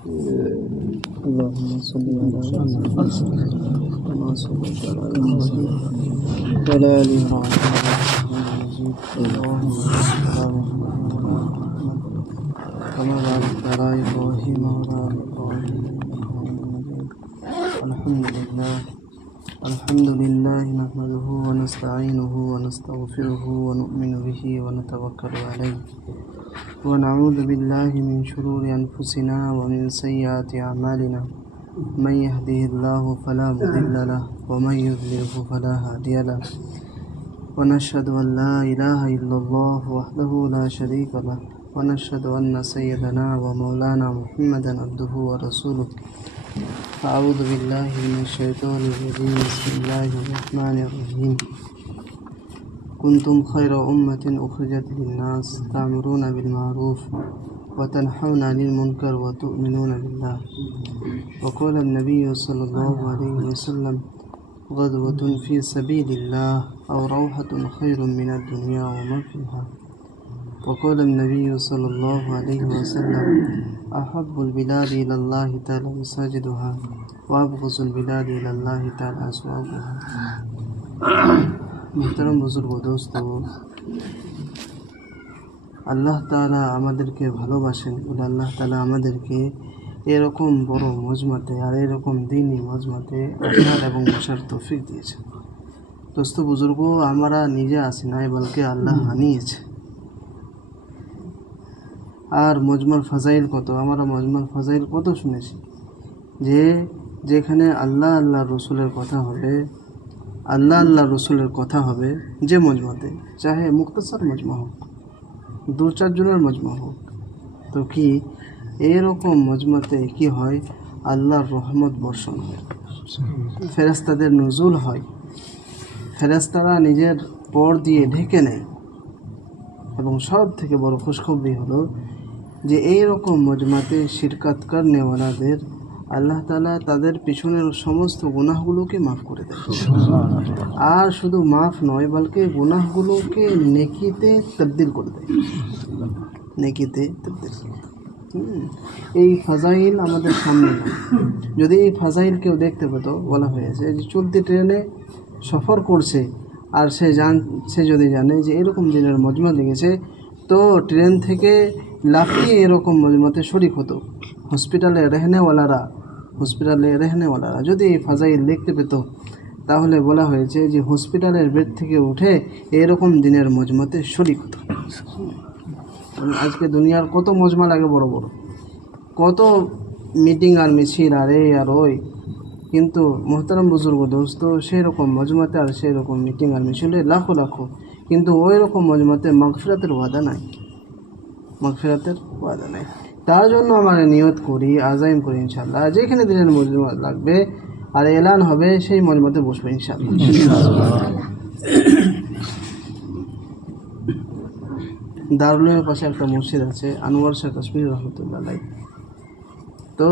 اللهم صل على محمد كما صليت على إبراهيم وعلى آل إبراهيم اللهم بارك على محمد كما باركت على إبراهيم وعلى آل إبراهيم إنك حميد مجيد. الحمد لله نحمده ونستعينه ونستغفره ونؤمن به ونتوكل عليه ونعوذ بالله من شرور أنفسنا ومن سيئات أعمالنا. من يهده الله فلا مضل له ومن يضلله فلا هادي له. ونشهد أن لا إله إلا الله وحده لا شريك له ونشهد أن سيدنا ومولانا محمدا عبده ورسوله. أعوذ بالله من الشيطان الرجيم. بسم الله الرحمن الرحيم. كنتم خير أمة أخرجت للناس تأمرون بالمعروف وتنحون عن المنكر وتؤمنون بالله. وقال النبي صلى الله عليه وسلم غدوة في سبيل الله أو روحة خير من الدنيا وما فيها. وقال النبي صلى الله عليه وسلم أحب البلاد إلى الله تعالى مساجدها وأبغض البلاد إلى الله تعالى أسواقها. মোহতারাম বুজুর্গ দোস্ত, আল্লাহ তাআলা আমাদেরকে ভালোবাসেন বলে আল্লাহ তাআলা আমাদেরকে এরকম বড় মজমাতে আর এরকম দিনই মজমাতে আসার এবং বসার তৌফিক দিয়েছেন। দোস্ত বুজুর্গ, আমরা নিজে আসি নাই, বলকে আল্লাহ আনিয়েছে। আর মজমার ফাজাইল কত, আমরা মজমার ফাজাইল কত শুনেছি, যে যেখানে আল্লাহ আল্লাহ রসুলের কথা হবে, আল্লাহ আল্লাহ রসুলের কথা হবে যে মজমাতে, চাহে মুক্তাসার মজমা হোক, 2-4 জনের মজমা হোক, তো কি এরকম মজমাতে কি হয়, আল্লাহর রহমত বর্ষণ হয়, ফেরেশতাদের নজুল হয়, ফেরেশতারা নিজের পর দিয়ে ঢেকে নেয়। এবং সব থেকে বড় খুশখবরি হলো যে এইরকম মজমাতে শিরকাত করনেওয়ালাদের আল্লাহ তাআলা তাদের পিছনের সমস্ত গুনাহগুলোকে মাফ করে দেয়। আর শুধু মাফ নয়, বলকে গুনাহগুলোকে নেকিতে তবদিল করে দেয়, নেকিতে তবদিল। এই ফাজাইল আমাদের সামনে নয়। যদি এই ফাজাইল কেউ দেখতে পেত, বলা হয়েছে যে চলতি ট্রেনে সফর করছে আর সে যদি জানে যে এরকম দিনের মজমা লেগেছে, তো ট্রেন থেকে লাফিয়ে এরকম মজমাতে শরিক হতো। হসপিটালে রেহনেওয়ালারা যদি এই ফাজাইল দেখতে পেত, তাহলে বলা হয়েছে যে হসপিটালের বেড থেকে উঠে এরকম দিনের মজমাতে শরিক হতো। আজকে দুনিয়ার কত মজমা লাগে, বড় বড় কত মিটিং আর মিছিল আর এই আর ওই, কিন্তু মোহতারাম বুজুর্গ দোস্ত, সেই রকম মজমাতে আর সেই রকম মিটিং আর মিছিলে লাখো লাখো, কিন্তু ওই রকম মজমাতে মাগফিরাতের ওয়াদা নাই, মাগফিরাতের ওয়াদা নাই। তার জন্য আমরা নিয়ত করি, আজাইম করি, ইনশাআল্লাহ যেখানে দিনের মজমা লাগবে আর এলান হবে সেই মজমাতে বসবো ইনশাআল্লাহ। দারুলের পাশে একটা মসজিদ আছে, আনোয়ার শাহ কাশ্মীর রহমতুল্লাহ আলাইহি। তো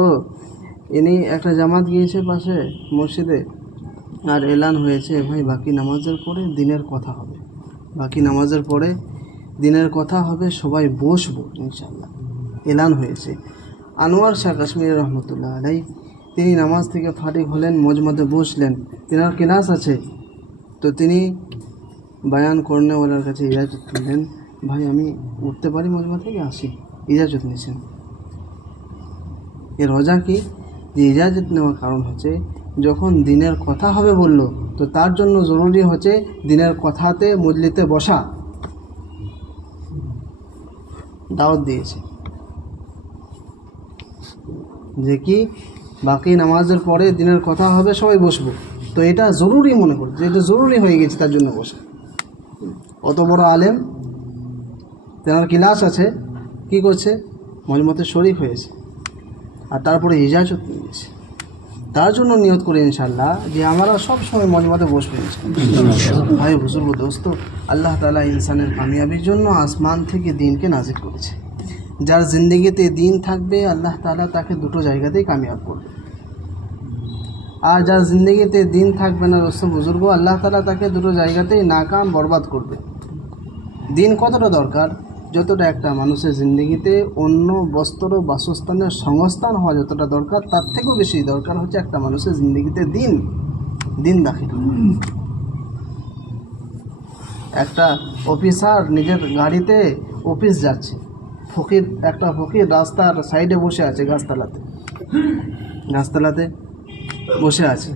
ইনি একটা জামাত গিয়েছে পাশে মসজিদে, আর এলান হয়েছে, ভাই বাকি নামাজের পরে দিনের কথা হবে, বাকি নামাজের পরে দিনের কথা হবে, সবাই বসবো ইনশাআল্লাহ, এলান হয়েছে। আনোয়ার শাহ কাশ্মীর রহমতুল্লাহ আলাইহি তিনি নামাজ থেকে ফারিগ হলেন, মজমাতে বসলেন, তিনার ক্লাস আছে, তো তিনি বায়ান করনেওয়ালার কাছে ইজাজত নিলেন, ভাই আমি উঠতে পারি মজমা থেকে, আসি, ইজাজত নিয়েছেন। এর রজা কি, যে ইজাজত নেওয়ার কারণ হচ্ছে যখন দিনের কথা হবে বলল, তো তার জন্য জরুরি হচ্ছে দিনের কথাতে মজলিতে বসা, দাওয়াত দিয়েছে যে কি বাকি নামাজের পরে দিনের কথা হবে, সবাই বসবো, তো এটা জরুরি মনে করছে, এটা জরুরি হয়ে গেছে, তার জন্য বসা। অত বড় আলেম, তেনার ক্লাস আছে, কি করছে, মজমাতে শরীক হয়েছে আর তারপরে ইজাজত নিয়েছে। তার জন্য নিয়ত করে ইনশাআল্লাহ যে আমরা সব সময় মজমাতে বসবো ইনশাআল্লাহ। ভাই বুজুর্গ দোস্ত, আল্লাহ তাআলা ইনসানের কামিয়াবির জন্য আসমান থেকে দিনকে নাজিল করেছে। যার জিন্দেগিতে দিন থাকবে, আল্লাহ তাআলা তাকে দুটো জায়গাতেই কামিয়াব করবে। আর যার জিন্দেগিতে দিন থাকবে না দোস্ত বুজুর্গ, আল্লাহ তাআলা তাকে দুটো জায়গাতেই নাকাম বরবাদ করবে। দিন কতটা দরকার, যতটা একটা মানুষের জিন্দগিতে অন্য বস্ত্র বাসস্থানের সংস্থান হওয়া যতটা দরকার, তার থেকেও বেশি দরকার হচ্ছে একটা মানুষের জিন্দগিতে দিন দাখিল। একটা অফিসার নিজের গাড়িতে অফিস যাচ্ছে, একটা ফকির রাস্তার সাইডে বসে আছে, গাছতলাতে বসে আছে।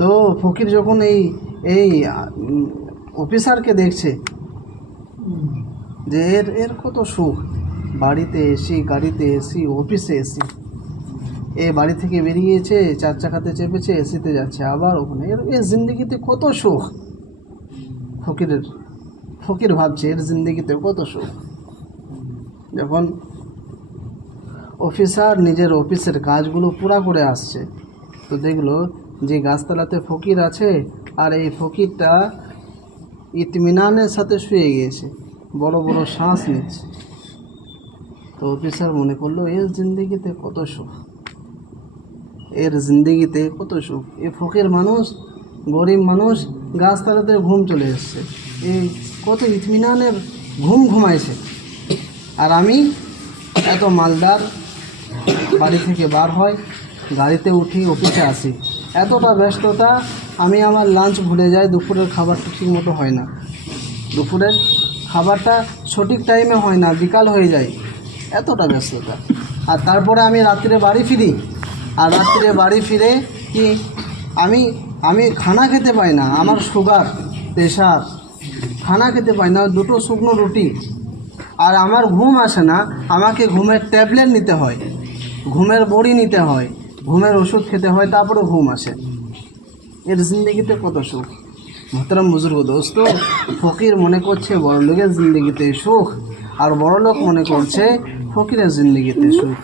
তো ফকির যখন এই অফিসারকে দেখছে যে এর কত সুখ, বাড়িতে এসি, গাড়িতে এসি, অফিসে এসি, বাড়ি থেকে বেরিয়েছে, 4 চাকাতে চেপেছে, এসিতে যাচ্ছে, আবার ওখানে এর জিন্দগিতে কত সুখ। ফকির ভাবছে এর জিন্দগিতে কত সুখ। যখন অফিসার নিজের অফিসের কাজগুলো পুরা করে আসছে, তো দেখলো যে গাছতলাতে ফকির আছে, আর এই ফকিরটা ইতমিনানের সাথে শুয়ে গিয়েছে, বড় বড় শ্বাস নিচ্ছে। তো অফিসার মনে করলো এর জিন্দগিতে কত সুখ, এর জিন্দগিতে কত সুখ। এই ফকির মানুষ, গরিব মানুষ, গাছতলাতে ঘুম চলে এসছে, এই কত ইতমিনানের ঘুমাইছে। আর আমি এত মালদার, বাড়ি থেকে বার হয়, গাড়িতে উঠি, অফিসে আসি, এতটা ব্যস্ততা, আমি আমার লাঞ্চ ভুলে যাই, দুপুরের খাবারটা ঠিক মতো হয় না, দুপুরের খাবারটা সঠিক টাইমে হয় না, বিকাল হয়ে যায়, এতটা ব্যস্ততা। আর তারপরে আমি রাত্রে বাড়ি ফিরি, আর রাত্রে বাড়ি ফিরে কি আমি খানা খেতে পাই না, আমার সুগার, প্রেশার, খানা খেতে পাই না, 2 শুকনো রুটি, আর আমার ঘুম আসে না, আমাকে ঘুমের ট্যাবলেট নিতে হয়, ঘুমের বড়ি নিতে হয়, ঘুমের ওষুধ খেতে হয়, তারপরে ঘুম আসে। এর জিন্দগিতে কত সুখ। মোহতারাম বুজুর্গ দোস্ত, ফকির মনে করছে বড়লোকের জিন্দগিতে সুখ, আর বড়লোক মনে করছে ফকিরের জিন্দগিতে সুখ।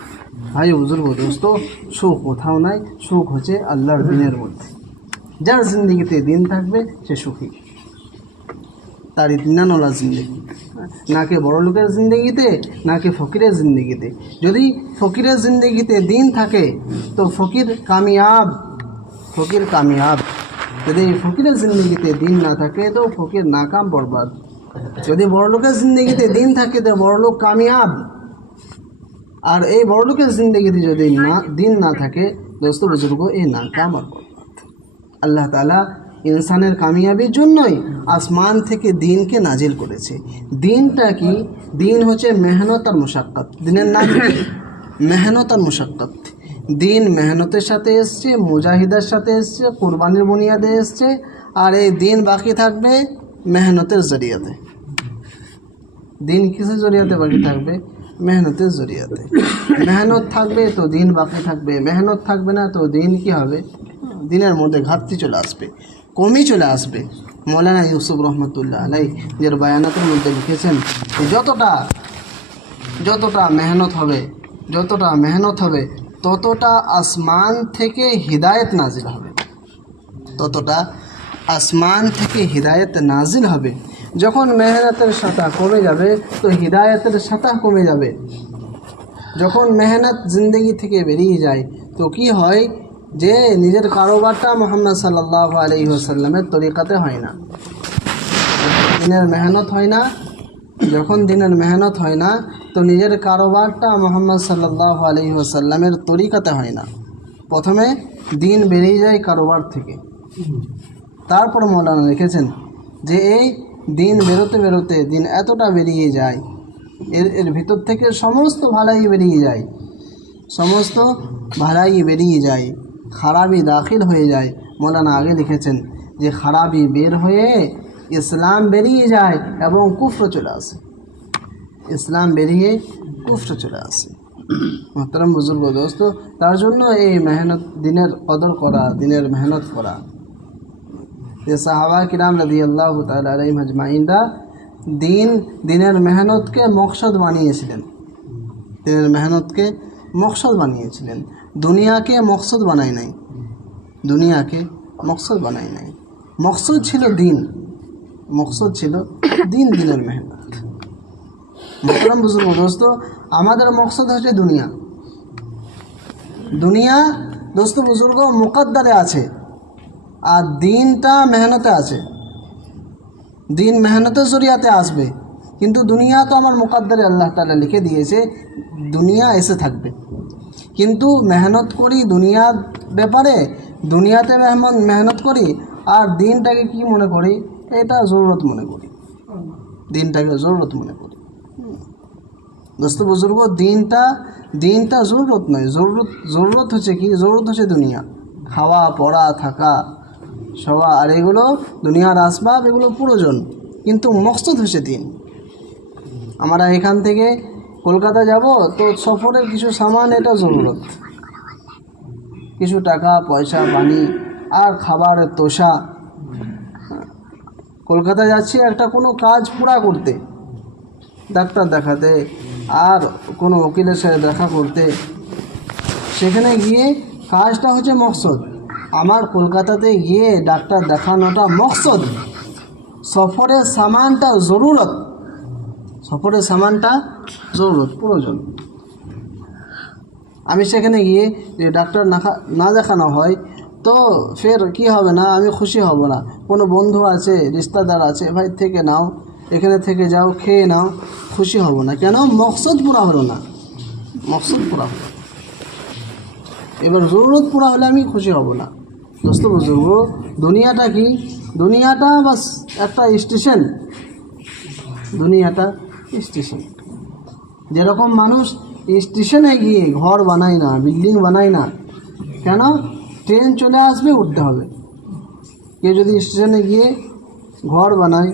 ভাই বুজুর্গ দোস্ত, সুখ কোথাও নাই, সুখ হচ্ছে আল্লাহর দিনের মধ্যে। যার জিন্দগিতে দিন থাকবে সে সুখী, তার ইতমিনানওয়ালা জিন্দগি, নাকি বড় লোকের জিন্দগিতে, নাকি ফকিরের জিন্দগিতে। যদি ফকিরের জিন্দগিতে দিন থাকে তো ফকির কামিয়াব, যদি ফকিরের জিন্দগিতে দিন না থাকে তো ফকির নাকাম, বরবাদ। যদি বড় লোকের জিন্দগিতে দিন থাকে তো বড় লোক কামিয়াব, আর এই বড় লোকের জিন্দগিতে যদি দিন না থাকে দোস্ত বুজুর্গ, এই নাকাম আর বরবাদ। আল্লাহ তাআলা ইনসানের কামিয়াবির জন্যই আসমান থেকে দিনকে নাজিল করেছে। দিনটা কি? দিন হচ্ছে মেহনত আর মুশাক্কাত। দিনের নাম কি? মেহনত আর মুশাক্কাত। দিন মেহনতের সাথে এসছে, মুজাহিদের সাথে এসছে, কুরবানির বুনিয়াদে এসছে, আর এই দিন বাকি থাকবে মেহনতের জরিয়াতে। দিন কিসের জরিয়াতে বাকি থাকবে? মেহনতের জরিয়াতে। মেহনত থাকবে তো দিন বাকি থাকবে, মেহনত থাকবে না তো দিন কি হবে? দিনের মধ্যে ঘাটতি চলে আসবে, কমই চলে আসবে। মৌলানা ইউসুফ রহমতুল্লাহ আলাইহি যার বায়ানাতের মধ্যে লিখেছেন, যতটা মেহনত হবে ততটা আসমান থেকে হিদায়ত নাজিল হবে। যখন মেহনতের সাথা কমে যাবে তো হিদায়তের সাথা কমে যাবে। যখন মেহনত জিন্দগি থেকে বেরিয়ে যায় তো কি হয়, যে নিজের কারোবারটা মুহাম্মদ সাল্লাল্লাহু আলাইহি ওয়াসাল্লামের তরিকাতে হয় না। যখন দিনের মেহনত হয় না তো নিজের কারোবারটা মুহাম্মদ সাল্লাল্লাহু আলাইহি ওয়াসাল্লামের তরিকাতে হয় না। প্রথমে দিন বেরিয়ে যায় কারোবার থেকে, তারপর মৌলানা লিখেছেন যে এই দিন বেরোতে দিন এতটা বেরিয়ে যায়, এর ভিতর থেকে সমস্ত ভালাই বেরিয়ে যায়, খারাপি দাখিল হয়ে যায়। মৌলানা আগে লিখেছেন যে খারাপি বের হয়ে ইসলাম বেরিয়ে যায় এবং কুফর চলে আসে, মোহতারাম বুজুর্গ দোস্ত, তার জন্য এই মেহনত, দিনের কদর করা, দিনের মেহনত করা। যে সাহাবা কিরাম রাদিয়াল্লাহু তাআলা আলাইহিম আজমাইনরা দিনের মেহনতকে মকসদ বানিয়েছিলেন, দুনিয়াকে মকসদ বানায় নাই। মকসদ ছিল দিনের মেহনত। মোহতারাম বুজুর্গ দোস্ত, আমাদের মকসদ হচ্ছে দুনিয়া দোস্ত বুজুর্গ মুকদ্দারে আছে, আর দিনটা মেহনতে আছে। দিন মেহনতের জরিয়াতে আসবে, কিন্তু দুনিয়া তো আমার মুকদ্দরে আল্লাহ তাআলা লিখে দিয়েছে, দুনিয়া এসে থাকবে। কিন্তু মেহনত করি দুনিয়ার ব্যাপারে, দুনিয়াতে মেহনত করি, আর দিনটাকে কি মনে করি, এটা জরুরত মনে করি, দিনটাকে জরুরত মনে করি। দোস্ত বুজুর্গ, দিনটা জরুরত নয়, জরুরত হচ্ছে কি, জরুরত হচ্ছে দুনিয়া, খাওয়া পড়া থাকা সবা, আর এগুলো দুনিয়ার আসবাব, এগুলো প্রয়োজন, কিন্তু মকসদ হচ্ছে দিন। আমরা এখান থেকে কলকাতা যাব, তো সফরের কিছু সামান, এটা জরুরত, কিছু টাকা পয়সা পানি আর খাবারের তোষা। কলকাতা যাচ্ছি একটা কোনো কাজ পুরা করতে, ডাক্তার দেখাতে আর কোনো উকিলের সাথে দেখা করতে, সেখানে গিয়ে কাজটা হচ্ছে মকসদ। আমার কলকাতাতে গিয়ে ডাক্তার দেখানোটা মকসদ, সফরের সামানটা জরুরত, সফরের সামানটা জরুরত প্রয়োজন। আমি সেখানে গিয়ে যে ডাক্তার না দেখানো হয় তো ফের কি হবে না, আমি খুশি হব না। কোনো বন্ধু আছে, রিশতেদার আছে, ভাই থেকে নাও, এখানে থেকে যাও, খেয়ে নাও, খুশি হব না। কেন? মকসদ পুরা হলো না, মকসদ পুরা হলো। এবার জরুরত পুরা হলে আমি খুশি হব না। দোস্ত বুজুর্গ, দুনিয়াটা কি, দুনিয়াটা বাস একটা স্টেশন, দুনিয়াটা স্টেশন। যেরকম মানুষ স্টেশনে গিয়ে ঘর বানায় না, বিল্ডিং বানায় না, কেন? ট্রেন চলে আসবে, উঠতে হবে। কেউ যদি স্টেশনে গিয়ে ঘর বানায়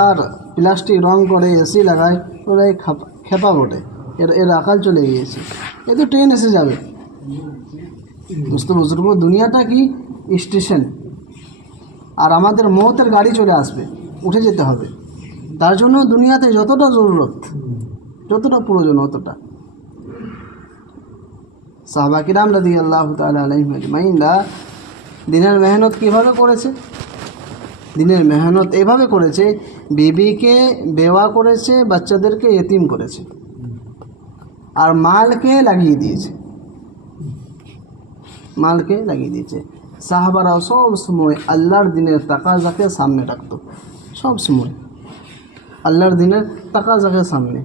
আর প্লাস্টিক রং করে, এসি লাগায়, ওরা খেপা বটে, এর আকাল চলে গিয়েছে, এ তো ট্রেন এসে যাবে। বুঝতে বুজুর্গ, দুনিয়াটা কি স্টেশন, আর আমাদের মৌতের গাড়ি চলে আসবে, উঠে যেতে হবে। তার জন্য দুনিয়াতে যতটা জরুরত, যতটা প্রয়োজন, অতটা। সাহাবা কিরাম রাদিয়াল্লাহু তাআলা আলাইহিম আজমাইনরা দিনের মেহনত কীভাবে করেছে? দিনের মেহনত এভাবে করেছে, বিবিকে বেওয়া করেছে, বাচ্চাদেরকে এতিম করেছে, আর মালকে লাগিয়ে দিয়েছে, মালকে লাগিয়ে দিয়েছে। সাহাবারা সব সময় আল্লাহর দিনের তাকাজাকে সামনে রাখতো, সব সময় আল্লাহর দিনের তাকাজাকে সামনে।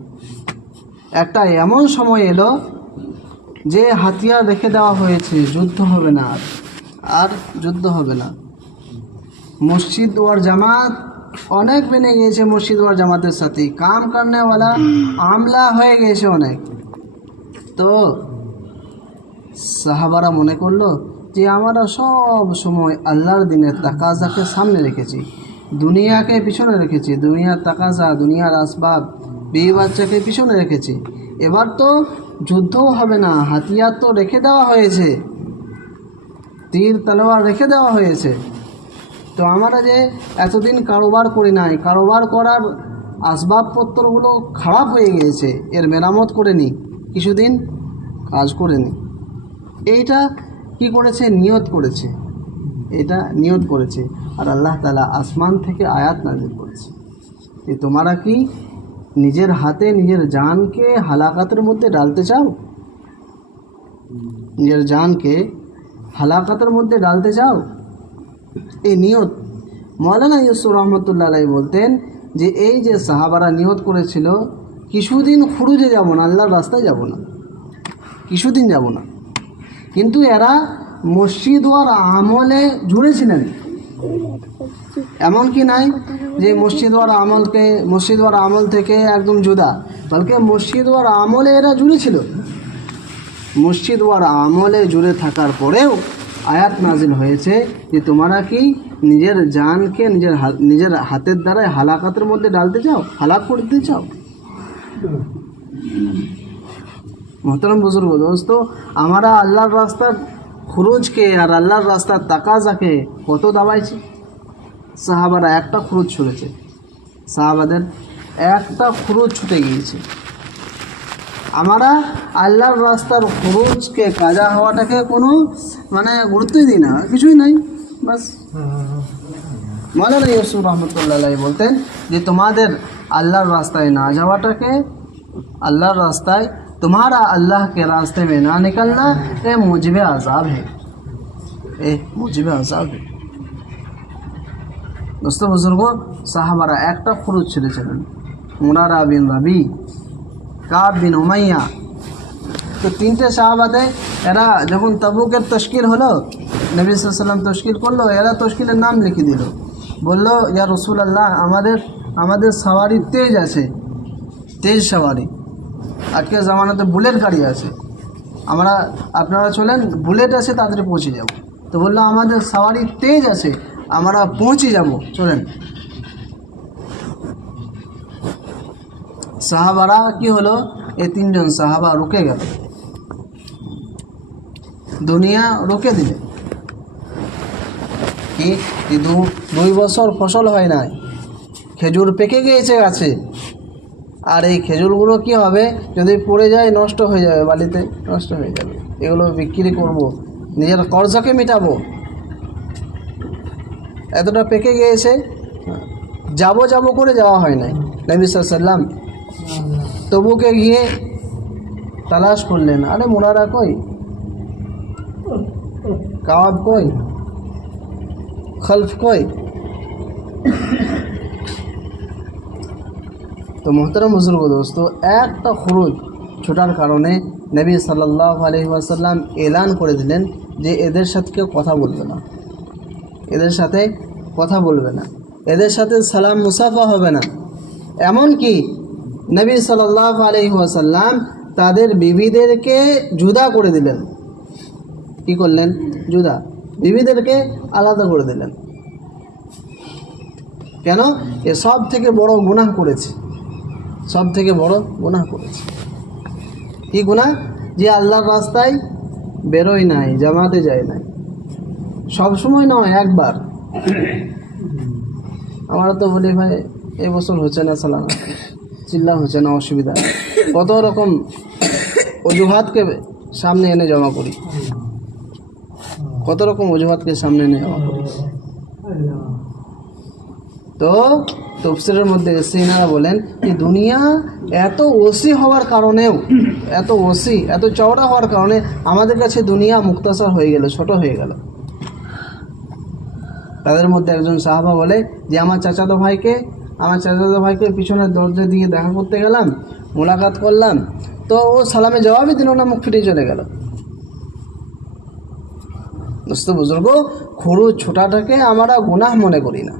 একটা এমন সময় এলো যে হাতিয়ার রেখে দেওয়া হয়েছে, যুদ্ধ হবে না, আর যুদ্ধ হবে না। মসজিদ ওয়ার জামাত অনেক বেড়ে গিয়েছে, মসজিদ ওয়ার জামাতের সাথে কাম করনেওয়ালা আমলা হয়ে গেছে অনেক। তো সাহাবারা মনে করলো যে আমরা সব সময় আল্লাহর দিনের তাকাজাকে সামনে রেখেছি, দুনিয়াকে পিছনে রেখেছি, দুনিয়ার তাকাজা, দুনিয়ার আসবাব, বিয়ে বাচ্চাকে পিছনে রেখেছি। এবার তো যুদ্ধও হবে না, হাতিয়ার তো রেখে দেওয়া হয়েছে, তীর তলোয়ার রেখে দেওয়া হয়েছে। তো আমরা যে এতদিন কারোবার করি নাই, কারোবার করার আসবাবপত্রগুলো খারাপ হয়ে গিয়েছে, এর মেরামত করে নিই, কিছুদিন কাজ করে নিই। এইটা কি করেছে? নিয়ত করেছে, এটা নিয়ত করেছে। আর আল্লাহ তাআলা আসমান থেকে আয়াত নাযিল করেছে যে তোমরা কি নিজের হাতে নিজের জানকে হালাকাতের মধ্যে ডালতে চাও? নিজের জানকে হালাকাতের মধ্যে ডালতে চাও? এই নিয়ত। মৌলানা ইউসুফ রহমতুল্লাহ আলাইহি বলতেন যে এই যে সাহাবারা নিয়ত করেছিল কিছুদিন খুরুজে যাব না, আল্লাহর রাস্তায় যাব না, কিছুদিন যাব না, কিন্তু এরা মসজিদ ওয়ার আমলে জুড়েছিলেন। এমন কি নাই যে মসজিদ ওয়ার আমল থেকে একদম জুদা, বলকে মসজিদ ওয়ার আমলে এরা জুড়েছিল। মসজিদ ওয়ার আমলে জুড়ে থাকার পরেও আয়াত নাজিল হয়েছে যে তোমরা কি নিজের জানকে নিজের হাতের দ্বারাই হালাকাতের মধ্যে ডালতে চাও, হালাক করতে চাও? মোহতারাম বুজুর্গ, দোস্ত, আমরা আল্লাহর রাস্তার খুরুজকে আর আল্লাহর রাস্তার তাকাজাকে কত দাবাইছি। সাহাবারা একটা খুরুজ ছুটেছে, সাহাবাদের একটা খুরুজ ছুটে গিয়েছে। আমরা আল্লাহর রাস্তার খুরুজকে, কাজা হওয়াটাকে কোনো গুরুত্বই দিই না, কিছুই নাই, বাস। মৌলানা ইউসুফ রহমতুল্লাহ আলাইহি বলতেন যে তোমাদের আল্লাহর রাস্তায় না যাওয়াটাকে, अल्लाह रास्ता है, तुम्हारा अल्लाह के रास्ते में ना निकलना ये मुजिब अज़ाब है, मुजिब अज़ाब है। दोस्तों बुजुर्गों, साहाबारा একটা খুরুজ ছেড়েছিলেন, মুরারা বিন রাবি, কাব বিন উমাইয়া। তো তিনটে সাহাবাতে এরা যখন তাবুকের তশকিল হলো, নবী সাল্লাল্লাহু আলাইহি ওয়াসাল্লাম তশকিল করলো, এরা তশকিলের নাম লিখে দিল। বলল, ইয়া রাসূলুল্লাহ, আমাদের সাওয়ারি তেজ আছে, তেজ সাওয়ারি। আজকের জামানাতে বুলেট গাড়ি আছে, আপনারা চলেন, বুলেট আছে, তাড়াতাড়ি পৌঁছে যাব। তো বললো, আমাদের সাওয়ারি তেজ আছে, আমরা পৌঁছে যাব, চলেন। সাহাবারা কি হলো, এই তিনজন সাহাবা রুকে গেল, দুনিয়া রুকে দিলে। কি 2 বছর ফসল হয় নাই, খেজুর পেকে গিয়েছে গাছে, আর এই খেজুরগুলো কি হবে, যদি পড়ে যায় নষ্ট হয়ে যাবে, বালিতে নষ্ট হয়ে যাবে। এগুলো বিক্রি করব, নিজের কর্জকে মেটাবো, এতটা পেকে গিয়েছে। যাব করে যাওয়া হয় নাই। নবী সাল্লাল্লাহু আলাইহি ওয়াসাল্লাম তবুকে গিয়ে তালাশ করলেন, আরে মুরারা কই, কাওয়াব কই, খলফ কই। তো মোহতারাম বুজুর্গ দোস্ত, একটা খুরুজ ছোটার কারণে নবী সাল্লাল্লাহু আলাইহি ওয়াসাল্লাম এলান করে দিলেন যে এদের সাথে কেউ কথা বলবে না, এদের সাথে কথা বলবে না, এদের সাথে সালাম মুসাফা হবে না। এমনকি নবী সাল্লাল্লাহু আলাইহি ওয়াসাল্লাম তাদের বিবিদেরকে জুদা করে দিলেন। কি করলেন? জুদা, বিবিদেরকে আলাদা করে দিলেন। কেন? এ সব থেকে বড় গুনাহ করেছে, সব থেকে বড় গুনাহ করেছে। কি গুনাহ? যে আল্লাহর রাস্তায় বেরোয় নাই, জামাতে যায় নাই, সব সময় নয়, একবার। আমরা তো বলি, ভাই এই বছর হচ্ছে না সালানা, চিল্লা হচ্ছে না, অসুবিধা, কত রকম অজুহাতকে সামনে এনে জমা করি, কত রকম অজুহাতকে সামনে এনে জমা করি। তো তফসিরের মধ্যে এসে এনারা বলেন যে দুনিয়া এত ওসি হওয়ার কারণেও, এত ওসি, এত চওড়া হওয়ার কারণে আমাদের কাছে দুনিয়া মুক্তাসার হয়ে গেল, ছোট হয়ে গেল। তাদের মধ্যে একজন সাহাবা বলে যে আমার চাচাতো ভাইকে পিছনের দরজা দিয়ে দেখা করতে গেলাম, মোলাকাত করলাম, তো ও সালামে জবাবই দিল না, মুখ ফিরে চলে গেল। দোস্ত বুজুর্গ, খুরুজ ছোটাটাকে আমরা গুনাহ মনে করি না,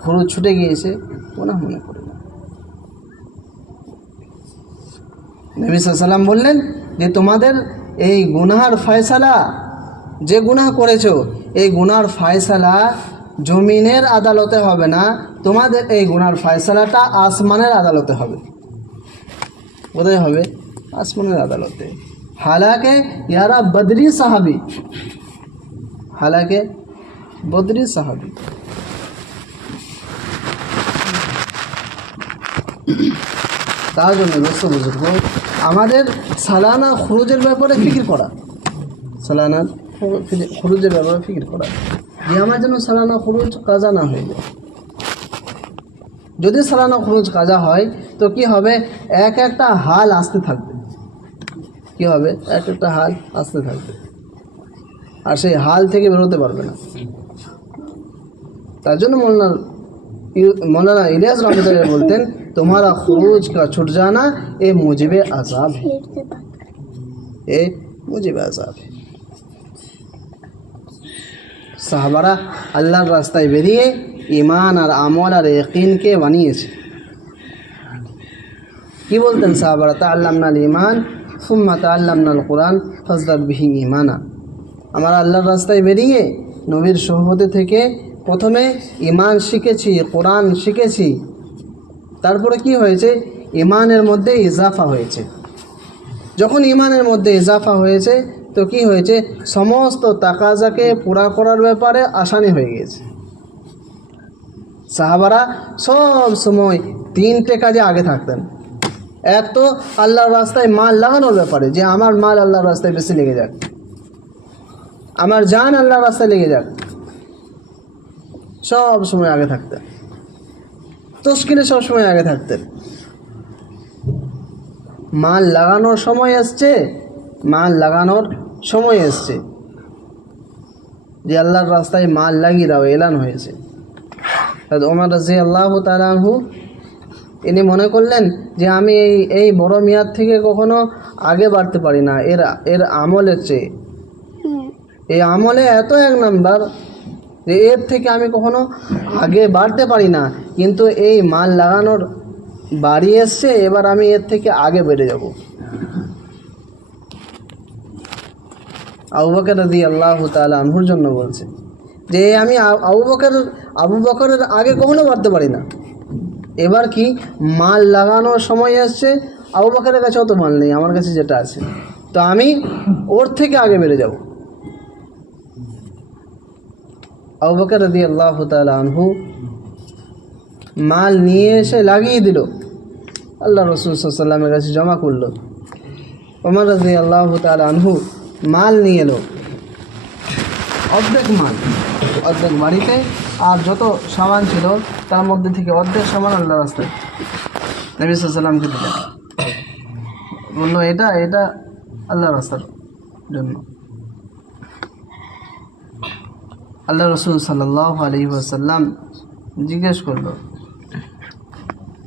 খুরুজ ছুটে গিয়েছে গুনাহ মনে করি না। নবী সাল্লাল্লাহু আলাইহি ওয়াসাল্লাম বললেন যে তোমাদের এই গুনাহর ফয়সালা, যে গুনাহ করেছো, এই গুনাহর ফয়সালা জমিনের আদালতে হবে না, তোমাদের এই গুনাহর ফয়সালাটা আসমানের আদালতে হবে। কোথায় হবে? আসমানের আদালতে। হালাকে ইয়ারা বদরি সাহাবি, হালাকে বদরি সাহাবি। তার জন্য দোস্ত বুজুর্গ, আমাদের সালানা খুরুজের ব্যাপারে ফিকির করা, সালানা খুরুজের ব্যাপারে ফিকির করা, যে আমার যেন সালানা খুরুজ কাজা না হয়ে যায়। যদি সালানা খুরুজ কাজা হয় তো কি হবে, এক একটা হাল আসতে থাকবে। কি হবে? এক একটা হাল আসতে থাকবে, আর সেই হাল থেকে বেরোতে পারবে না। তার জন্য मौलाना इलियास रहमतुल्लाह बोलते हैं, तुम्हारा खुरूज का छूट जाना ये मुजिब अज़ाब है, ये मुजिब अज़ाब है। साहबारा আল্লাহর রাস্তায় বেরিয়ে ঈমান আর আমল আর ইয়াকিনকে বানিয়েছে। কি বলতেন সাহাবারা? তাআল্লামনাল ঈমান সুম্মা তাআল্লামনাল কুরআন ফাজদাদ বিহি ঈমানা। আমরা আল্লাহর রাস্তায় বেরিয়ে নবীর সোহবতে থেকে প্রথমে ঈমান শিখেছি, কোরআন শিখেছি, তারপরে কি হয়েছে? ঈমানের মধ্যে ইজাফা হয়েছে। যখন ঈমানের মধ্যে ইজাফা হয়েছে তো কি হয়েছে? সমস্ত তাকাজাকে পুরা করার ব্যাপারে আসানি হয়ে গেছে। সাহাবারা সব সময় 3টে কাজে আগে থাকতেন। এক তো আল্লাহর রাস্তায় মাল লাগানোর ব্যাপারে, যে আমার মাল আল্লাহর রাস্তায় বেশি লেগে যাক, আমার জান আল্লাহর রাস্তায় লেগে যাক, সব সময় আগে থাকতেন। তশকিলে সব সময় আগে থাকতেন। মাল লাগানোর সময় আসছে, মাল লাগানোর সময় এসছে, যে আল্লাহর রাস্তায় মাল লাগিয়ে দাও, এলান হয়েছে। ওমর রাদিয়াল্লাহু তাআলা আনহু ইনি মনে করলেন যে আমি এই বড় মেয়াদ থেকে কখনো আগে বাড়তে পারি না এর আমলের চেয়ে। এই আমলে এত এক নাম্বার যে এর থেকে আমি কখনো আগে বাড়তে পারি না, কিন্তু এই মাল লাগানোর বাড়ি এসছে, এবার আমি এর থেকে আগে বেড়ে যাব। আবু বকর রাদিয়াল্লাহু তাআলা আনহুর জন্য বলছে যে আমি আবু বকরের আগে কখনো বাড়তে পারি না। এবার কি মাল লাগানোর সময় আসছে, আবু বকরের কাছে অত মাল নেই, আমার কাছে যেটা আছে, তো আমি ওর থেকে আগে বেড়ে যাব। আবু বকর রাদিয়াল্লাহু তাআলা আনহু মাল নিয়ে এসে লাগিয়ে দিল, আল্লাহ রাসূল সাল্লাল্লাহু আলাইহি ওয়াসাল্লামের কাছে জমা করলো। ওমর রাদিয়াল্লাহু তাআলা আনহু মাল নিয়ে এলো, অর্ধেক মাল, অর্ধেক বাড়িতে, আর যত সামান ছিল তার মধ্যে থেকে অর্ধেক সামান আল্লাহ রাস্তায় নবী সাল্লাল্লাহু আলাইহি ওয়াসাল্লামকে দিলেন। বললো এটা আল্লাহ রাস্তার জন্য। আল্লাহ রাসূল সাল্লাল্লাহু আলাইহি ওয়াসাল্লাম জিজ্ঞেস করলো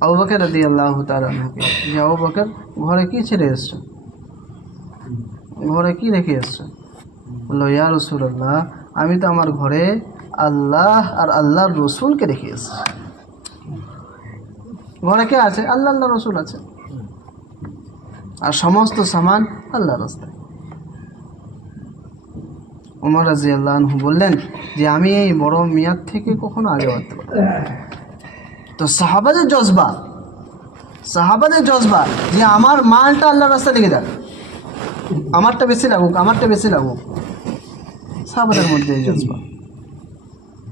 আবু বকর রাদিয়াল্লাহু তাআলা আনহুকে যে আবু বকর, ঘরে কি ছেড়ে এসছো, ঘরে কি রেখে এসছো? বললো ইয়া রাসূলুল্লাহ, আমি তো আমার ঘরে আল্লাহ আর আল্লাহর রসুলকে রেখে এসেছি। ঘরে কে আছে? আল্লাহ রসুল আছে, আর সমস্ত সামান আল্লাহ রাস্তায়। ওমর রাদিয়াল্লাহু আনহু বললেন যে আমি এই বড় মেয়াদ থেকে কখনো আগে বাড়তে পারি। তো সাহাবাদের জজবা যে আমার মালটা আল্লাহ রাস্তায় লেগে যাক, আমারটা বেশি লাগুক, সাহাবাদের মধ্যে এই জজবা।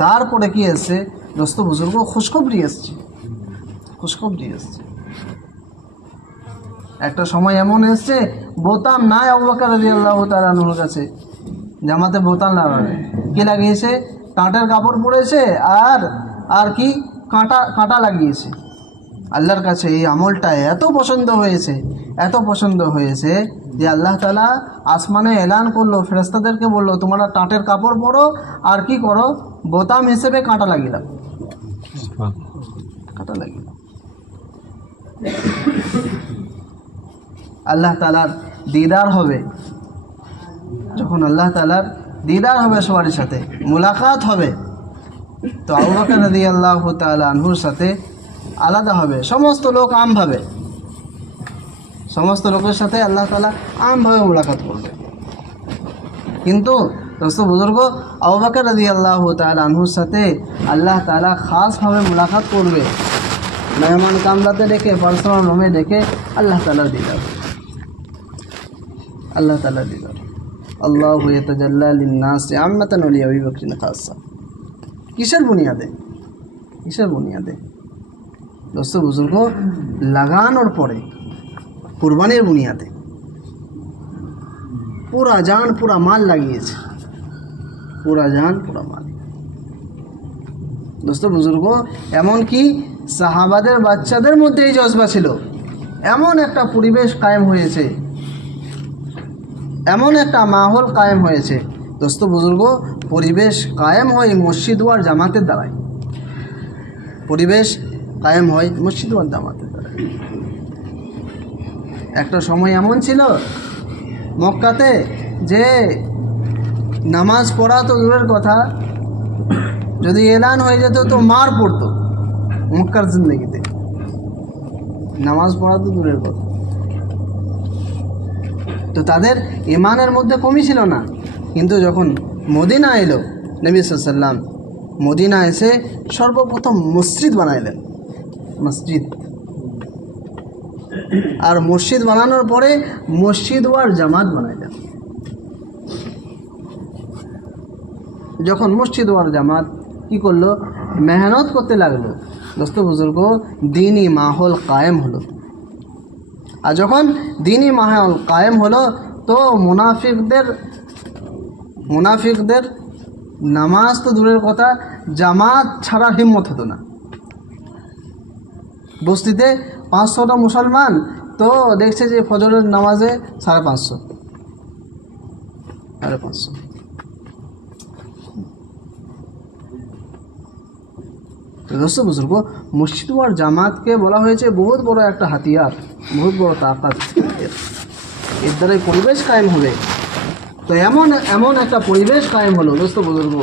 তারপরে কি এসছে দোস্ত বুজুর্গ, খুশখবরি এসছে। একটা সময় এমন এসছে বোতাম নাই আবু বকর রাদিয়াল্লাহু তাআলা আনহুর কাছে, জামাতে বোতাম লাগাবে, কি লাগিয়েছে? কাঁটার কাপড় পরেছে আর কি কাঁটা লাগিয়েছে। আল্লাহর কাছে এই আমলটা এত পছন্দ হয়েছে যে আল্লাহ তাআলা আসমানে এলান করলো, ফেরেশতাদেরকে বললো তোমরা টাটের কাপড় পরো আর কি করো, বোতাম হিসেবে কাঁটা লাগিয়ে দাও। আল্লাহ তাআলার দিদার হবে, যখন আল্লাহ তাআলার দিদার হবে, সবার সাথে মুলাকাত হবে, তো আবু বকর রাদিয়াল্লাহু তাআলা আনহুর সাথে আলাদা হবে। সমস্ত লোকের সাথে আল্লাহ তাআলা আমভাবে মুলাকাত করবে, কিন্তু দোস্ত বুজুর্গ আবু বকর রাদিয়াল্লাহু তাআলা আনহুর সাথে আল্লাহ তাআলা খাসভাবে মুলাকাত করবে। মেহমান কামরাতে ডেকে, পার্সোনাল রুমে ডেকে আল্লাহ তাআলা দিদার। আল্লাহু ইয়াতাজাল্লা লিন-নাস আম্মাতান ওয়া লিআবি বকরিন খাসসা। কিসের বুনিয়াদে দোস্ত বুজুর্গ? লাগানোর পরে কুরবানির বুনিয়াদে পুরা জান পুরা মাল লাগিয়েছে, দোস্ত বুজুর্গ। এমনকি সাহাবাদের বাচ্চাদের মধ্যে এই জজবা ছিল, এমন একটা পরিবেশ কায়েম হয়েছে, এমন একটা মাহল কায়েম হয়েছে দোস্ত বুজুর্গ, পরিবেশ কায়েম হয় মসজিদ ওয়ার জামাতের দ্বারাই। একটা সময় এমন ছিল মক্কাতে যে নামাজ পড়া তো দূরের কথা, যদি এলান হয়ে যেত তো মার পড়তো মক্কার জিন্দেগিতে। নামাজ পড়া তো দূরের কথা, তো তাদের ইমানের মধ্যে কমই ছিল না। কিন্তু যখন মদিনা এলো, নবী সাল্লাল্লাহু আলাইহি ওয়াসাল্লাম মদিনা এসে সর্বপ্রথম মসজিদ বানাইলেন, আর মসজিদ বানানোর পরে মসজিদ ওয়ার জামাত বানাইলেন। যখন মসজিদ ওয়ার জামাত কি করলো, মেহনত করতে লাগলো দোস্ত বুজুর্গ, দ্বীনি মাহৌল কায়েম হলো। আর যখন দ্বীনি মাহৌল কায়েম হলো তো মুনাফিকদের নামাজ তো দূরের কথা, জামাত ছাড়া হিম্মত হতো না। বস্তিতে 500টা মুসলমান, তো দেখছে যে ফজরের নামাজে 550। তো दोस्तों बुजुर्गों, मस्जिद और জামাতকে বলা হয়েছে বহুত বড় একটা হাতিয়ার, বহুত বড় তাকাত। এর দ্বারাই পরিবেশ কায়েম হবে। তো এমন একটা পরিবেশ কায়েম হলো দোস্ত বুজুর্গ,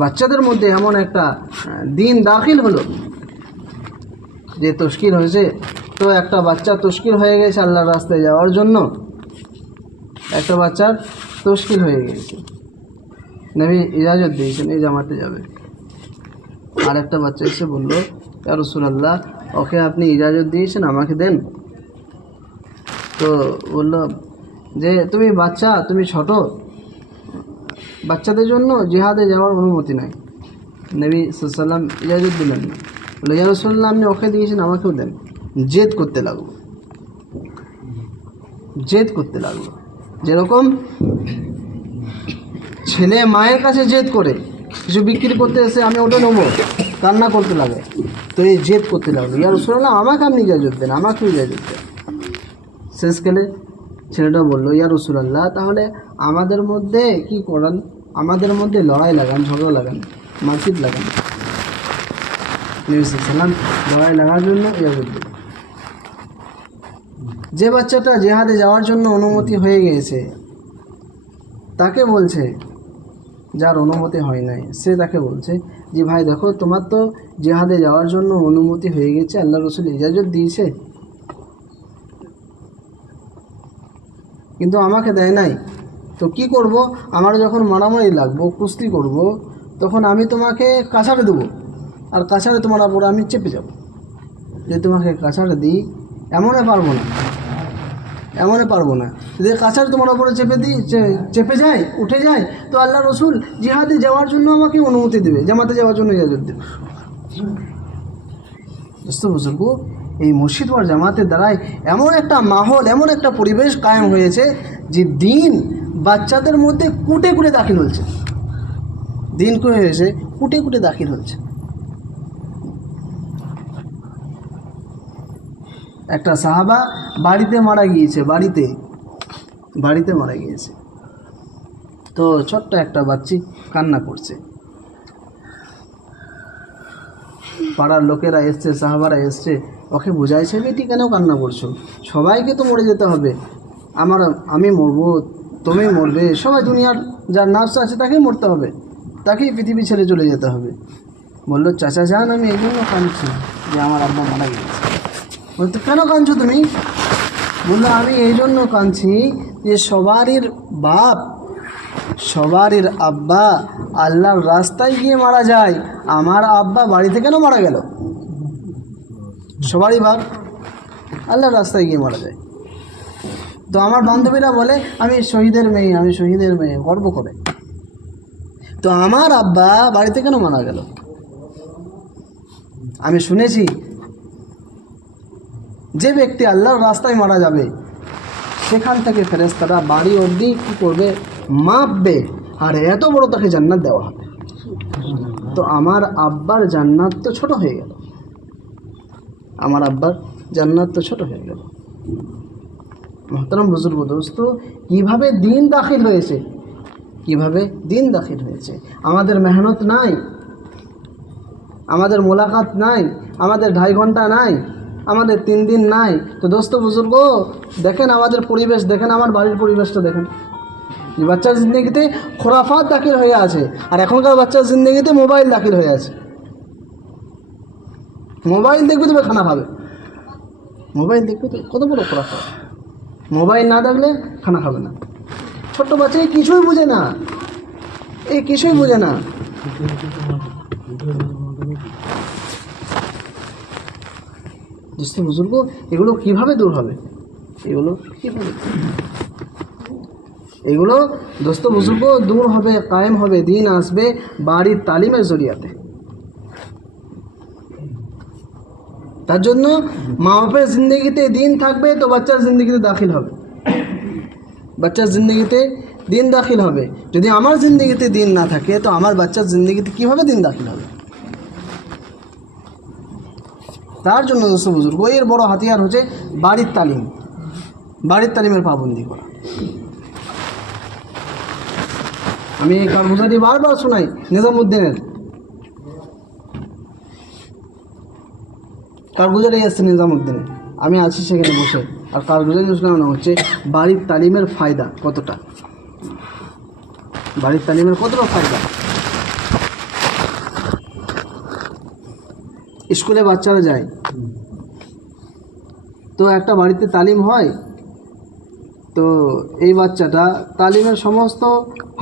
বাচ্চাদের মধ্যে এমন একটা দিন দাখিল হলো যে তশকিল হয়েছে। তো একটা বাচ্চা তশকিল হয়ে গেছে আল্লাহর রাস্তায় যাওয়ার জন্য, একটা বাচ্চার তশকিল হয়ে গেছে, নবী ইজাজত দিয়েছেন এই জামাতে যাবে। আর একটা বাচ্চা এসে বললো, ইয়া রাসূলুল্লাহ, ওকে আপনি ইজাজত দিয়েছেন, আমাকে দেন। তো বললো যে তুমি বাচ্চা, তুমি ছোট, বাচ্চাদের জন্য জিহাদে যাওয়ার অনুমতি নাই। নবী সাল্লাল্লাহু আলাইহি ওয়াসাল্লাম ইজাজত দিলেন না। বললো, ইয়া রাসূলুল্লাহ, আপনি ওকে দিয়েছেন, আমাকেও দেন। জেদ করতে লাগলো, জেদ করতে লাগলো, যেরকম ছেলে মায়ের কাছে জেদ করে কিছু বিক্রি করতে এসে আমি ওটা নেবো, কান্না করতে লাগে। তো এই জেদ করতে লাগলো, ইয়া রাসূলুল্লাহ, আমাকে আপনি ইজাজত দেন, আমাকেও ইজাজত দেন। শেষকালে ছেলেটা বললো, ইয়া রাসূলুল্লাহ, তাহলে আমাদের মধ্যে কি করান, আমাদের মধ্যে লড়াই লাগান, ঝগড়া লাগান, মারপিট লাগান। নবী সাল্লাল্লাহু আলাইহি ওয়াসাল্লাম লড়াই লাগার জন্য ইজাজত দিলেন। যে বাচ্চাটা জিহাদে যাওয়ার জন্য অনুমতি হয়ে গিয়েছে তাকে বলছে, যার অনুমতি হয় নাই সে তাকে বলছে যে ভাই দেখো, তোমার তো জিহাদে যাওয়ার জন্য অনুমতি হয়ে গেছে, আল্লাহ রসুল ইজাজত দিয়েছে, কিন্তু আমাকে দেয় নাই। তো কি করব, আমার যখন মারামারি লাগবো, কুস্তি করব, তখন আমি তোমাকে কাছাড়ে দেবো, আর কাছাড়ে তোমার উপরে আমি চেপে যাব। যদি তোমাকে কাছাড়ে দিই, এমনে পারবো না, এমনে পারবো না। যদি কাছাড়ে তোমার উপরে চেপে যায়, উঠে যায়, তো আল্লাহ রসুল জিহাদে যাওয়ার জন্য আমাকে অনুমতি দেবে, জামাতে যাওয়ার জন্য ইজাজত দেবে। দোস্ত বুজুর্গ, এই মসজিদ ওয়ার জামাতের দ্বারাই এমন একটা মাহল, এমন একটা পরিবেশ কায়েম হয়েছে যে দিন বাচ্চাদের মধ্যে কুটে কুটে দাখিল হচ্ছে। দিন কি হয়েছে, কুটে কুটে দাখিল হচ্ছে। একটা সাহাবা বাড়িতে মারা গিয়েছে, বাড়িতে মারা গিয়েছে। তো ছোট্ট একটা বাচ্চি কান্না করছে। পাড়ার লোকেরা এসছে, সাহাবারা এসছে, ওকে বোঝাইছে, বেটি কেন কান্না করছো, সবাইকে তো মরে যেতে হবে, আমি মরবো, তুমি মরবে, সবাই দুনিয়ার যার নাফস আছে তাকেই মরতে হবে, তাকেই পৃথিবী ছেড়ে চলে যেতে হবে। বললো, চাচা যান, আমি এই জন্য কাঁদছি যে আমার আব্বা মারা গিয়েছে। বলতে, কেন কাঁদছো তুমি? বললো, আমি এই জন্য কাঁদছি যে সবারই বাপ, সবারই আব্বা আল্লাহর রাস্তায় গিয়ে মারা যায়, আমার আব্বা বাড়িতে কেন মারা গেল? সবারই বাপ আল্লাহর রাস্তায় গিয়ে মারা যায়। তো আমার বান্ধবীরা বলে, আমি শহীদের মেয়ে, আমি শহীদের মেয়ে, গর্ব করে। তো আমার আব্বা বাড়িতে কেন মারা গেল? আমি শুনেছি যে ব্যক্তি আল্লাহর রাস্তায় মারা যাবে, সেখান থেকে ফেরেশতারা বাড়ি অবধি কী করবে, মাপবে, আর এত বড় তাকে জান্নাত দেওয়া হবে। তো আমার আব্বার জান্নাত তো ছোট হয়ে গেল, আমার আব্বার জান্নাত তো ছোট হয়ে গেল। মোহতারাম বুজুর্গ দোস্ত, কীভাবে দিন দাখিল হয়েছে, কীভাবে দিন দাখিল হয়েছে। আমাদের মেহনত নাই, আমাদের মোলাকাত নাই, আমাদের 2.5 ঘন্টা নাই, আমাদের 3 দিন নাই। তো দোস্ত বুজুর্গ দেখেন আমাদের পরিবেশ, দেখেন আমার বাড়ির পরিবেশটা দেখেন। বাচ্চার জিন্দগিতে খোরাফাত দাখিল হয়ে আছে, আর এখনকার বাচ্চার জিন্দগিতে মোবাইল দাখিল হয়ে আছে। মোবাইল দেখবে তবে খানা খাবে, মোবাইল দেখবে তো, কত বড় খোরাফাত। মোবাইল না দেখলে খানা খাবে না। ছোট্ট বাচ্চা কিছুই বোঝে না, এই কিছুই বোঝে না। দোস্ত বুজুর্গ, এগুলো কিভাবে দূর হবে, এগুলো কিভাবে, এগুলো দোস্ত বুজুর্গ দূর হবে, কায়েম হবে, দিন আসবে বাড়ির তালিমের জরিয়াতে। তার জন্য মা বাপের জিন্দগিতে দিন থাকবে তো বাচ্চার জিন্দগিতে দাখিল হবে, বাচ্চার জিন্দগিতে দিন দাখিল হবে। যদি আমার জিন্দগিতে দিন না থাকে তো আমার বাচ্চার জিন্দগিতে কীভাবে দিন দাখিল হবে? তার জন্য দোস্ত বুজুর্গ এর বড় হাতিয়ার হচ্ছে বাড়ির তালিম, বাড়ির তালিমের পাবন্দি করা। আমি এই কারগুজারি বারবার শোনাই নিজামুদ্দিনের, কারগুজারি আসছে নিজামুদ্দিনে, আমি আছি সেখানে বসে, আর কারগুজারি শুনানো হচ্ছে বাড়ির তালিমের ফায়দা কতটা, বাড়ির তালিমের কতটা ফায়দা। স্কুলে বাচ্চারা যায়, তো একটা বাড়িতে তালিম হয়, তো এই বাচ্চাটা তালিমের সমস্ত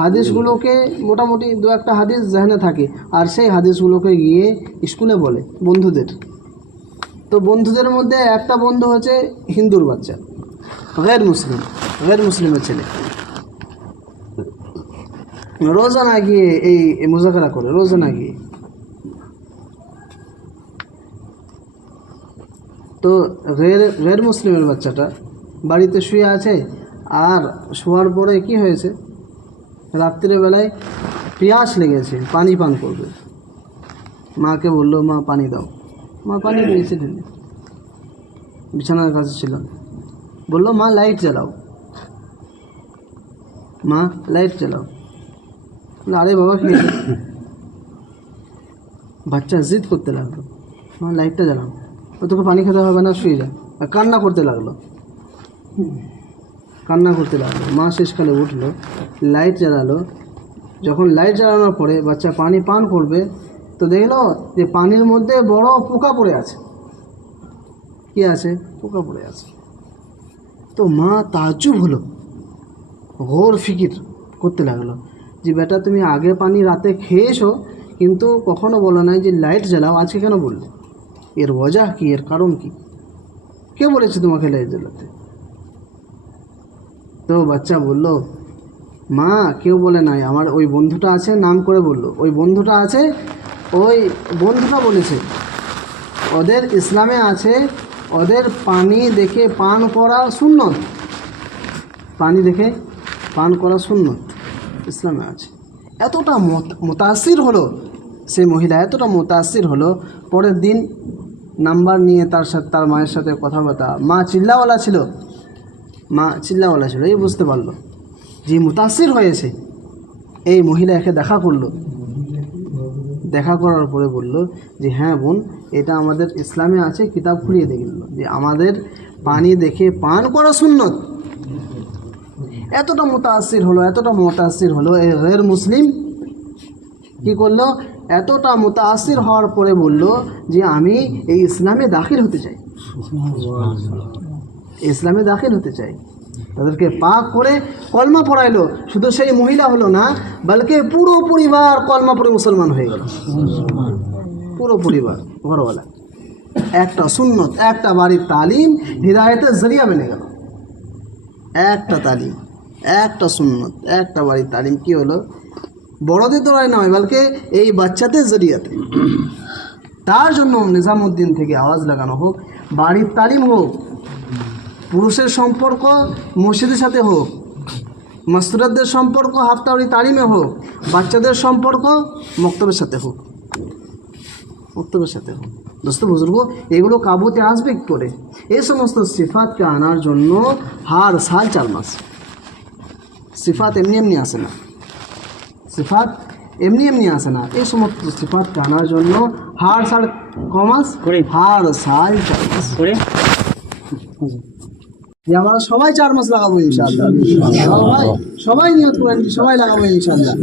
হাদিসগুলোকে মোটামুটি দু একটা হাদিস জেহনে থাকে, আর সেই হাদিসগুলোকে গিয়ে স্কুলে বলে বন্ধুদের। তো বন্ধুদের মধ্যে একটা বন্ধু হচ্ছে হিন্দুর বাচ্চা, গैर মুসলিমের ছেলে, রোজানা গিয়ে এই মুজাকারা করে, রোজানা গিয়ে। তো গैर মুসলিমের বাচ্চাটা বাড়িতে শুয়ে আছে, আর শোয়ার পরে কি হয়েছে, রাত্রিবেলায় পিয়াস লেগেছে, পানি পান করবে। মাকে বললো, মা পানি দাও। মা পানি দিয়েছে ঢেলে, বিছানার কাছে ছিল। বললো, মা লাইট জ্বালাও, মা লাইট জ্বালাও। আরে বাবা কি, বাচ্চা জিদ করতে লাগলো, মা লাইটটা জ্বালাও, ও তোকে পানি খেতে হবে না, শুয়ে যা। কান্না করতে লাগলো, মা শেষকালে উঠলো, লাইট জ্বালালো। যখন লাইট জ্বালানোর পরে বাচ্চা পানি পান করবে, তো দেখলো যে পানির মধ্যে বড় পোকা পড়ে আছে। কি আছে? পোকা পড়ে আছে। তো মা তাজ্জুব হলো, গৌর ফিকির করতে লাগলো যে বেটা তুমি আগে পানি রাতে খেয়েছো, কিন্তু কখনো বলো নাই যে লাইট জ্বালাও, আজকে কেন বললে? এর ওয়াজাহ কি, এর কারণ কি, কে বলেছে তোমাকে লাইট জ্বালাতে? তো বাচ্চা বলল, মা কেউ বলে নাই, আমার ওই বন্ধুটা আছে, নাম করে বলল, ওই বন্ধুটা আছে, ওই বন্ধুটা বলেছে ওদের ইসলামে আছে, ওদের পানি দেখে পান করা সুন্নত, পানি দেখে পান করা সুন্নত ইসলামে আছে। এতটা মুতাসির হলো সেই মহিলা, এতটা মুতাসির হলো, পরের দিন নাম্বার নিয়ে তার মায়ের সাথে কথাবার্তা। মা চিল্লাওয়ালা ছিল, এই বুঝতে পারলো যে মুতাসির হয়েছে। এই মহিলা একে দেখা করলো, দেখা করার পরে বলল যে হ্যাঁ বোন, এটা আমাদের ইসলামে আছে, কিতাব খুলিয়ে দেখল যে আমাদের পানি দেখে পান করা সুন্নত। এতটা মুতাসির হলো এই গैर মুসলিম কি করলো, এতটা মুতাসির হওয়ার পরে বলল যে আমি এই ইসলামে দাখিল হতে চাই, তাদেরকে পাক করে কলমা পড়াইলো। শুধু সেই মহিলা হলো না, বলকে পুরো পরিবার কলমা পড়ে মুসলমান হয়ে গেল, পুরো পরিবার ঘরওয়ালা। একটা সুন্নত, একটা বাড়ির তালিম হিদায়তের জরিয়া বেনে গেল। একটা তালিম, একটা সুন্নত, একটা বাড়ির তালিম কি হলো, বড়দের দ্বারাই নয়, বলকে এই বাচ্চাদের জরিয়াতে। তার জন্য নিজামুদ্দিন থেকে আওয়াজ লাগানো হোক, বাড়ির তালিম হোক, পুরুষের সম্পর্ক মসজিদের সাথে হোক, মাস্তুরাতদের সম্পর্ক হাফতাওয়ারি তালিমে হোক, বাচ্চাদের সম্পর্ক মক্তবের সাথে হোক, দোস্ত বুজুর্গ, এগুলো কাবুতে আসবে কি করে? এই সমস্ত সিফাতকে আনার জন্য হার সাল 4 মাস। সিফাত এমনি আসে না, এই সমস্ত সিফাতকে আনার জন্য হার সাল কমাস, হার সাল 4 মাস করে যে আমরা সবাই 4 মাস লাগাবো ইনশাআল্লাহ। সবাই নিয়ত করেন, সবাই লাগাবো ইনশাআল্লাহ,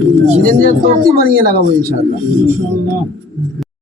নিজের তৌফিক বানিয়ে লাগাবো ইনশাআল্লাহ।